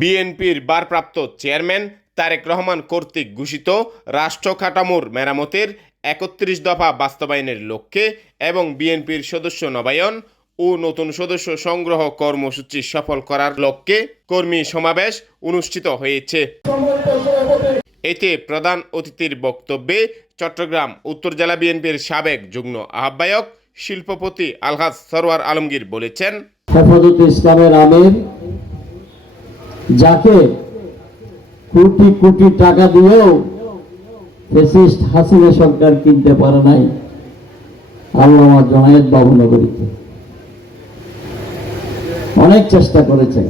বিএনপির ভারপ্রাপ্ত চেয়ারম্যান তারেক রহমান কর্তৃক ঘোষিত রাষ্ট্র কাঠামোর মেরামতের একত্রিশ দফা বাস্তবায়নের লক্ষ্যে এবং বিএনপির সদস্য নবায়ন ও নতুন সদস্য সংগ্রহ কর্মসূচি সফল করার লক্ষ্যে কর্মী সমাবেশ অনুষ্ঠিত হয়েছে। এতে প্রধান অতিথির বক্তব্যে চট্টগ্রাম উত্তর জেলা বিএনপির সাবেক যুগ্ম আহ্বায়ক শিল্পপতি আলহাজ সরওয়ার আলমগীর বলেছেন ইসলামের আমির যাকে কোটি কোটি টাকা দিয়েও ফেসিস্ট হাসিনা সরকার কিনতে পারে নাই, আল্লামা জনায়েদ বাবু নগরীতে। অনেক চেষ্টা করেছেন।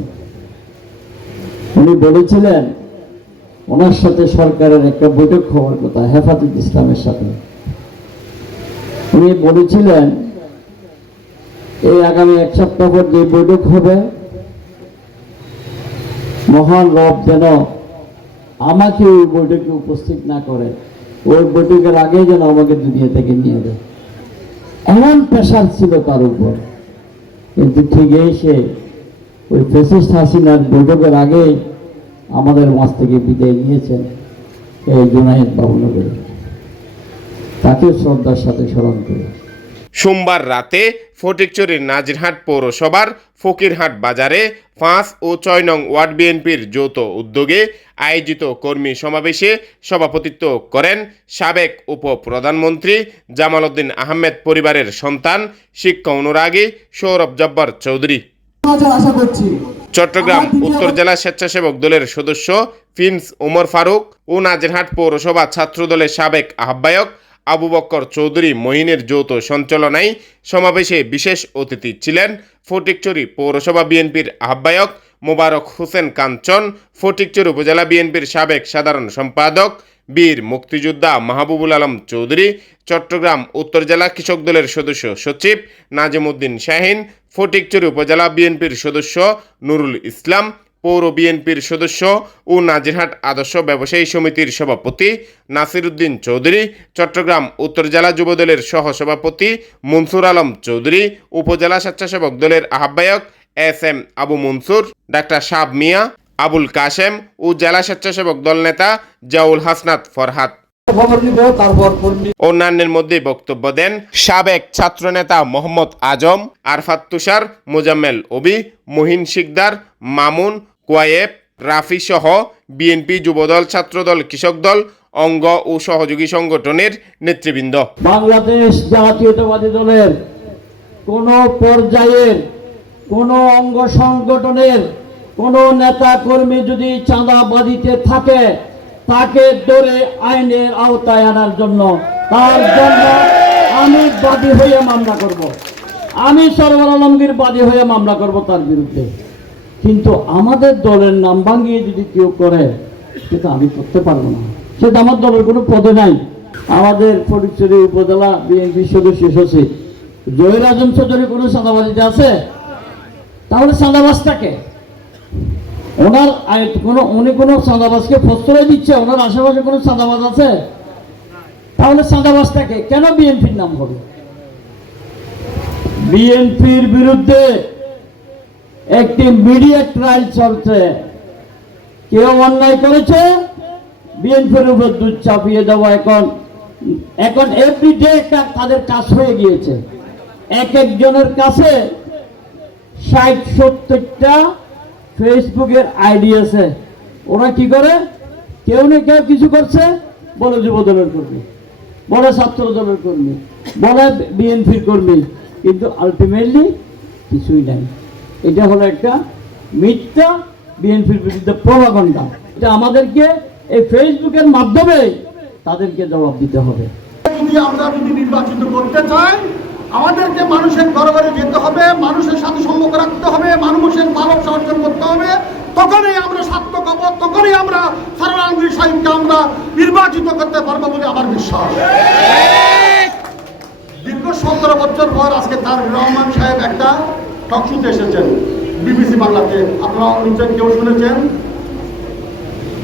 উনি বলেছিলেন ওনার সাথে সরকারের একটা বৈঠক হওয়ার কথা, হেফাজত ইসলামের সাথে। উনি বলেছিলেন, এই আগামী এক সপ্তাহ পর যে বৈঠক হবে, মহান রব যেন আমাকে ওই বৈঠকে উপস্থিত না করে, ওই বৈঠকের আগেই যেন আমাকে দুনিয়া থেকে নিয়ে দেয় এমন প্রেশার ছিল তার উপর। কিন্তু ঠিক সে ওই ফেসিস্ট হাসিনার বৈঠকের আগে আমাদের মাছ থেকে বিদায় নিয়েছেন এই জুনায়েদ বাবুনগর তাকে শ্রদ্ধার সাথে স্মরণ করে। সোমবার রাতে ফটিকচুরির নাজিরহাট পৌরসভার ফকিরহাট বাজারে পাঁচ ও ছয় নং ওয়ার্ড বিএনপির যৌথ উদ্যোগে আয়োজিত কর্মী সমাবেশে সভাপতিত্ব করেন সাবেক উপপ্রধানমন্ত্রী জামাল উদ্দিন আহমেদ পরিবারের সন্তান শিক্ষা অনুরাগী সৌরভ জব্বার চৌধুরী। আশা করছি। চট্টগ্রাম উত্তর জেলা স্বেচ্ছাসেবক দলের সদস্য ফিন্স ওমর ফারুক ও নাজিরহাট পৌরসভা ছাত্রদলের সাবেক আহ্বায়ক আবু বক্কর চৌধুরী মহিনের যৌথ সঞ্চালনায় সমাবেশে বিশেষ অতিথি ছিলেন ফটিকচুরি পৌরসভা বিএনপির আহ্বায়ক মোবারক হোসেন কাঞ্চন ফটিকচুরি উপজেলা বিএনপির সাবেক সাধারণ সম্পাদক বীর, মুক্তিযোদ্ধা মাহবুবুল আলম চৌধুরী, চট্টগ্রাম উত্তর জেলা কৃষক দলের সদস্য সচিব নাজিমুদ্দিন শাহিন, ফটিকচুরি উপজেলা বিএনপির সদস্য নুরুল ইসলাম, পৌর বিএনপির সদস্য ও নাজিরহাট আদর্শ ব্যবসায়ী সমিতির সভাপতি নাসিরুদ্দিন চৌধুরী, চট্টগ্রাম উত্তর জেলা যুবদলের সহসভাপতি মনসুর আলম চৌধুরী, উপজেলা স্বেচ্ছাসেবক দলের আহ্বায়ক এস এম আবু মনসুর, ডাক্তার সাব মিয়া আবুল কাশেম ও জেলা স্বেচ্ছাসেবক দল নেতা জাউল হাসনাত ফরহাদ। অন্যান্যের মধ্যে বক্তব্য দেন সাবেক ছাত্রনেতা মোহাম্মদ আজম, আরফাত তুষার, মোজাম্মেল ওবি, মহিন শিকদার, মামুন কোয়েব রাফি সহ বিএনপি যুবদল, ছাত্রদল, কৃষক দল, অঙ্গ ও সহযোগী সংগঠনের নেতৃবৃন্দ। বাংলাদেশ জাতীয়তাবাদী দলের কোন পর্যায়ের কোন অঙ্গ সংগঠনের কোন নেতা কর্মী যদি চাঁদাবাদিতে থাকে, তাকে ধরে আইনের আওতায় আনার জন্য তার জন্য আমি বাদী হয়ে মামলা করব। আমি সরওয়ার আলমগীর বাদী হয়ে মামলা করব তার বিরুদ্ধে। কিন্তু আমাদের দলের নাম ভাঙিয়ে যদি কেউ করে সেটা আমি করতে পারব না। সেটা আমার দলের কোনো পদে নাই। আমাদের ফটিকচুরি উপজেলা বিএনপির সদস্য সচিব। জহির আজম চৌধুরী কোনো চাঁদাবাজিতে আছে? তাহলে চাঁদাবাজটাকে ওনার কোনো উনি কোনো চাঁদাবাজকে প্রশ্রয় দিচ্ছে? ওনার আশেপাশে কোনো চাঁদাবাজ আছে? তাহলে চাঁদাবাজটাকে কেন বিএনপির নাম হবে? বিএনপির বিরুদ্ধে একটি মিডিয়া ট্রায়াল চলছে। কেউ অন্যায় করেছে, বিএনপির উপর দুধ চাপিয়ে দেওয়া এখন। এখন এভরিডে তাদের কাজ হয়ে গিয়েছে। এক একজনের কাছে ষাট সত্তরটা ফেসবুকের আইডি আছে। ওরা কি করে? কেউ না কেউ কিছু করছে, বলে যুব দলের কর্মী, বলে ছাত্র দলের কর্মী, বলে বিএনপির কর্মী। কিন্তু আলটিমেটলি কিছুই নাই। এটা হলো একটা মিথ্যা বিএনপির বিরুদ্ধে প্রভাগণ্ডা এটা আমাদেরকে এই ফেসবুকের মাধ্যমে তাদেরকে জবাব দিতে হবে। আমরা যদি নির্বাচিত করতে চাই আমাদেরকে মানুষের ঘরে যেতে হবে, মানুষের সাথে সম্পর্ক রাখতে হবে, মানুষের মানব অর্জন করতে হবে। তখনই আমরা সার্থক হব, তখনই আমরা সারাল আলমগীর সাহেবকে আমরা নির্বাচিত করতে পারব বলে আমার বিশ্বাস। দীর্ঘ সতেরো বছর পর আজকে তার রহমান সাহেব একটা টকশুতে এসেছেন, বিবিসি বাংলাতে। আপনারা নিশ্চয় কেউ শুনেছেন।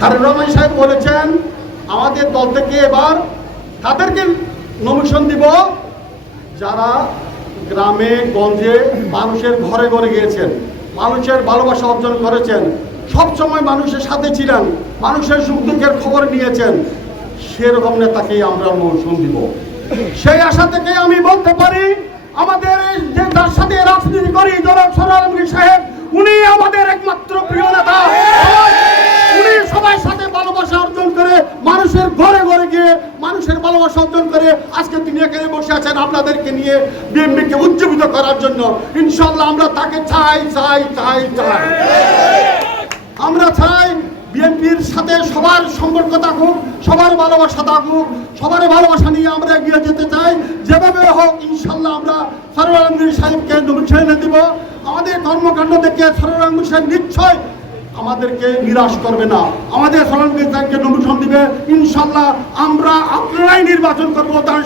তারেক রহমান সাহেব বলেছেন, আমাদের দল থেকে এবার তাদেরকে নমিশন দিব যারা গ্রামে, গঞ্জে মানুষের ঘরে ঘরে গিয়েছেন, মানুষের ভালোবাসা অর্জন করেছেন সব সময় মানুষের সাথে ছিলেন, মানুষের সুখ দুঃখের খবর নিয়েছেন, সেরকম নেতাকেই আমরা মৌসুম দিব। সেই আশা থেকে আমি বলতে পারি, আমাদের যে তার সাথে রাজনীতি করি, জনাব সরাল সাহেব, উনি আমাদের একমাত্র প্রিয় নেতা উনি সবার সাথে ভালোবাসা অর্জন করে মানুষের ঘরে ঘরে গিয়ে মানুষের ভালোবাসা অর্জন করে আজকে তিনি এখানে বসে আছেন আপনাদেরকে নিয়ে বিএমপিকে উজ্জীবিত করার জন্য। ইনশাল্লাহ আমরা তাকে চাই চাই চাই চাই। আমরা চাই বিএনপির সাথে সবার সম্পর্ক থাকুক, সবার ভালোবাসা থাকুক, সবার ভালোবাসা নিয়ে আমরা এগিয়ে যেতে চাই। যেভাবে হোক ইনশাল্লাহ আমরা সরোয়ার সাহেবকে নমিশন দিব। আমাদের কর্মকাণ্ড দেখে সরোয়ার সাহেব নিশ্চয় আমাদেরকে নিরাশ করবে না। আমাদের সলমকে তাকে দিবে ইনশাল্লাহ আমরা আপনারাই নির্বাচন করব তার